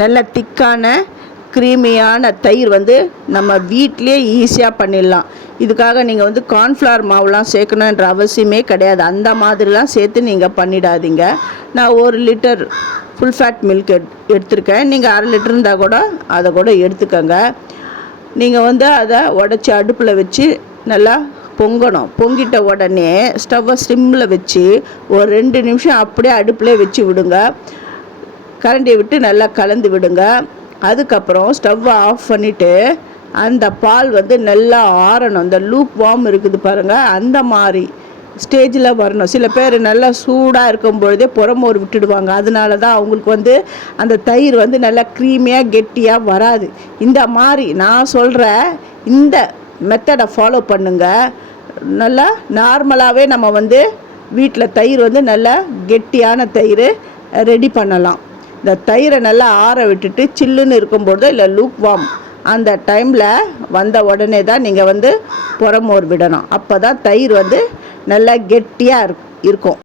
நல்ல திக்கான க்ரீமியான தயிர் வந்து நம்ம வீட்டிலே ஈஸியாக பண்ணிடலாம். இதுக்காக நீங்கள் வந்து கார்ன்ஃப்ளவர் மாவுலாம் சேர்க்கணுன்ற அவசியமே கிடையாது. அந்த மாதிரிலாம் சேர்த்து நீங்கள் பண்ணிடாதீங்க. நான் 1 லிட்டர் ஃபுல் ஃபேட் மில்க் எடுத்திருக்கேன். நீங்கள் 1/2 லிட்டர் இருந்தால் கூட அதை கூட எடுத்துக்கோங்க. நீங்கள் வந்து அதை உடச்சி அடுப்பில் வச்சு நல்லா பொங்கணும். பொங்கிட்ட உடனே ஸ்டவ்வை சிம்மில் வச்சு ஒரு 2 நிமிஷம் அப்படியே அடுப்பிலே வச்சு விடுங்க. கரண்டியை விட்டு நல்லா கலந்து விடுங்க. அதுக்கப்புறம் ஸ்டவ்வை ஆஃப் பண்ணிவிட்டு அந்த பால் வந்து நல்லா ஆறணும். இந்த லூக் வார்ம் இருக்குது பாருங்கள், அந்த மாதிரி ஸ்டேஜில் வரணும். சில பேர் நல்லா சூடாக இருக்கும் பொழுதே புறமோர் விட்டுடுவாங்க. அதனால தான் அவங்களுக்கு வந்து அந்த தயிர் வந்து நல்லா க்ரீமியாக கெட்டியாக வராது. இந்த மாதிரி நான் சொல்கிற இந்த மெத்தடை ஃபாலோ பண்ணுங்கள். நல்லா நார்மலாகவே நம்ம வந்து வீட்டில் தயிர் வந்து நல்லா கெட்டியான தயிர் ரெடி பண்ணலாம். இந்த தயிரை நல்லா ஆற விட்டுட்டு சில்லுன்னு இருக்கும்போது இல்லை லூக் வார்ம் அந்த டைமில் வந்த உடனே தான் நீங்கள் வந்து புறமோர் விடணும். அப்போ தான் தயிர் வந்து நல்லா கெட்டியாக இருக்கும்.